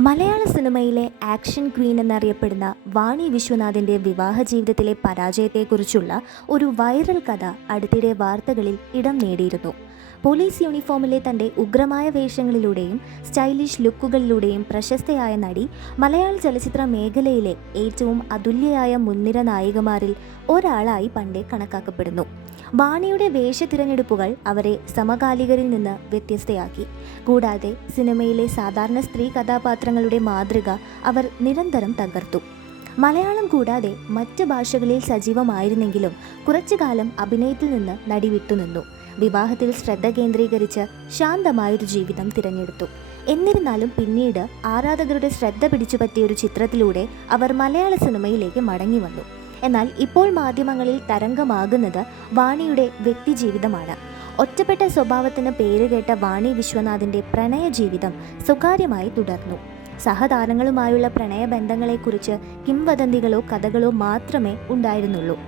മലയാള സിനിമയിലെ action Queen എന്നറിയപ്പെടുന്ന വാണി വിശ്വനാഥിന്റെ വിവാഹ ജീവിതത്തിലെ പരാജയത്തെക്കുറിച്ചുള്ള ഒരു വൈറൽ കഥ അടുത്തിടെ വാർത്തകളിൽ ഇടം നേടിയിരുന്നു. പോലീസ് യൂണിഫോമിലെ തന്റെ ഉഗ്രമായ വേഷങ്ങളിലൂടെയും സ്റ്റൈലിഷ് ലുക്കുകളിലൂടെയും പ്രശസ്തയായ നടി മലയാള ചലച്ചിത്ര മേഖലയിലെ ഏറ്റവും അതുല്യയായ മുൻനിര നായികമാരിൽ ഒരാളായി പണ്ടേ കണക്കാക്കപ്പെടുന്നു. വാണിയുടെ വേഷ തിരഞ്ഞെടുപ്പുകൾ അവരെ സമകാലികരിൽ നിന്ന് വ്യത്യസ്തയാക്കി. കൂടാതെ സിനിമയിലെ സാധാരണ സ്ത്രീ കഥാപാത്രങ്ങളുടെ മാതൃക അവർ നിരന്തരം തകർത്തു. മലയാളം കൂടാതെ മറ്റ് ഭാഷകളിൽ സജീവമായിരുന്നെങ്കിലും കുറച്ചു കാലം അഭിനയത്തിൽ നിന്ന് നടി വിട്ടുനിന്നു വിവാഹത്തിൽ ശ്രദ്ധ കേന്ദ്രീകരിച്ച് ശാന്തമായൊരു ജീവിതം തിരഞ്ഞെടുത്തു. എന്നിരുന്നാലും പിന്നീട് ആരാധകരുടെ ശ്രദ്ധ പിടിച്ചുപറ്റിയ ഒരു ചിത്രത്തിലൂടെ അവർ മലയാള സിനിമയിലേക്ക് മടങ്ങി വന്നു. എന്നാൽ ഇപ്പോൾ മാധ്യമങ്ങളിൽ തരംഗമാകുന്നത് വാണിയുടെ വ്യക്തിജീവിതമാണ് ഒറ്റപ്പെട്ട സ്വഭാവത്തിന് പേരുകേട്ട വാണി വിശ്വനാഥിന്റെ പ്രണയ ജീവിതം സ്വകാര്യമായി തുടർന്നു. സഹതാരങ്ങളുമായുള്ള പ്രണയബന്ധങ്ങളെക്കുറിച്ച് കിംവദന്തികളോ കഥകളോ മാത്രമേ ഉണ്ടായിരുന്നുള്ളൂ.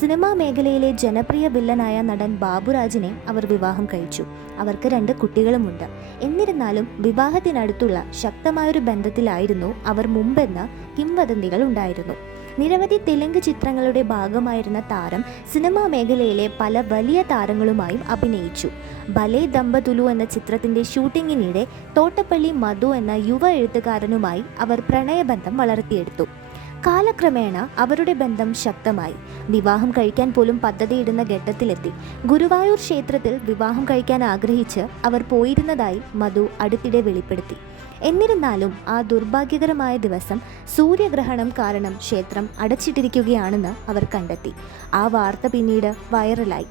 സിനിമാ മേഖലയിലെ ജനപ്രിയ വില്ലനായ നടൻ ബാബുരാജിനെ അവർ വിവാഹം കഴിച്ചു. അവർക്ക് രണ്ട് കുട്ടികളുമുണ്ട്. എന്നിരുന്നാലും വിവാഹത്തിനടുത്തുള്ള ശക്തമായൊരു ബന്ധത്തിലായിരുന്നു അവർ മുമ്പെന്ന് കിംവദന്തികൾ ഉണ്ടായിരുന്നു നിരവധി തെലുങ്ക് ചിത്രങ്ങളുടെ ഭാഗമായിരുന്ന താരം സിനിമാ മേഖലയിലെ പല വലിയ താരങ്ങളുമായും അഭിനയിച്ചു. ബലേ ദമ്പതുലു എന്ന ചിത്രത്തിന്റെ ഷൂട്ടിങ്ങിനിടെ തോട്ടപ്പള്ളി മധു എന്ന യുവ എഴുത്തുകാരനുമായി അവർ പ്രണയബന്ധം വളർത്തിയെടുത്തു. കാലക്രമേണ അവരുടെ ബന്ധം ശക്തമായി. വിവാഹം കഴിക്കാൻ പോലും പദ്ധതിയിടുന്ന ഘട്ടത്തിലെത്തി. ഗുരുവായൂർ ക്ഷേത്രത്തിൽ വിവാഹം കഴിക്കാൻ ആഗ്രഹിച്ച് അവർ പോയിരുന്നതായി മധു അടുത്തിടെ വെളിപ്പെടുത്തി. എന്നിരുന്നാലും ആ ദുർഭാഗ്യകരമായ ദിവസം സൂര്യഗ്രഹണം കാരണം ക്ഷേത്രം അടച്ചിട്ടിരിക്കുകയാണെന്ന് അവർ കണ്ടെത്തി. ആ വാർത്ത പിന്നീട് വൈറലായി.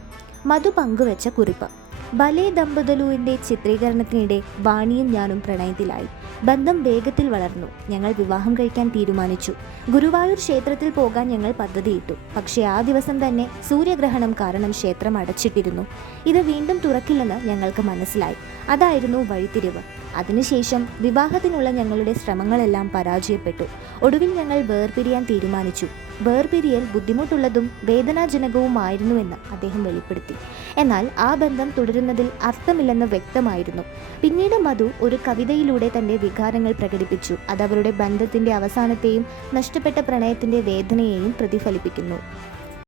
മധു പങ്കുവച്ച കുറിപ്പ്. ബലേ ദമ്പതലുവിന്റെ ചിത്രീകരണത്തിനിടെ വാണിയും ഞാനും പ്രണയത്തിലായി. ബന്ധം വേഗത്തിൽ വളർന്നു. ഞങ്ങൾ വിവാഹം കഴിക്കാൻ തീരുമാനിച്ചു. ഗുരുവായൂർ ക്ഷേത്രത്തിൽ പോകാൻ ഞങ്ങൾ പദ്ധതിയിട്ടു. പക്ഷേ ആ ദിവസം തന്നെ സൂര്യഗ്രഹണം കാരണം ക്ഷേത്രം അടച്ചിട്ടിരുന്നു. ഇത് വീണ്ടും തുറക്കില്ലെന്ന് ഞങ്ങൾക്ക് മനസ്സിലായി. അതായിരുന്നു വഴിത്തിരിവ്. അതിനുശേഷം വിവാഹത്തിനുള്ള ഞങ്ങളുടെ ശ്രമങ്ങളെല്ലാം പരാജയപ്പെട്ടു. ഒടുവിൽ ഞങ്ങൾ വേർപിരിയാൻ തീരുമാനിച്ചു. വേർപിരിയൽ ബുദ്ധിമുട്ടുള്ളതും വേദനാജനകവുമായിരുന്നുവെന്ന് അദ്ദേഹം വെളിപ്പെടുത്തി. എന്നാൽ ആ ബന്ധം തുടരുന്നതിൽ അർത്ഥമില്ലെന്ന് വ്യക്തമായിരുന്നു. പിന്നീട് മധു ഒരു കവിതയിലൂടെ തന്റെ വികാരങ്ങൾ പ്രകടിപ്പിച്ചു. അത് അവരുടെ ബന്ധത്തിന്റെ അവസാനത്തെയും നഷ്ടപ്പെട്ട പ്രണയത്തിന്റെ വേദനയെയും പ്രതിഫലിപ്പിക്കുന്നു.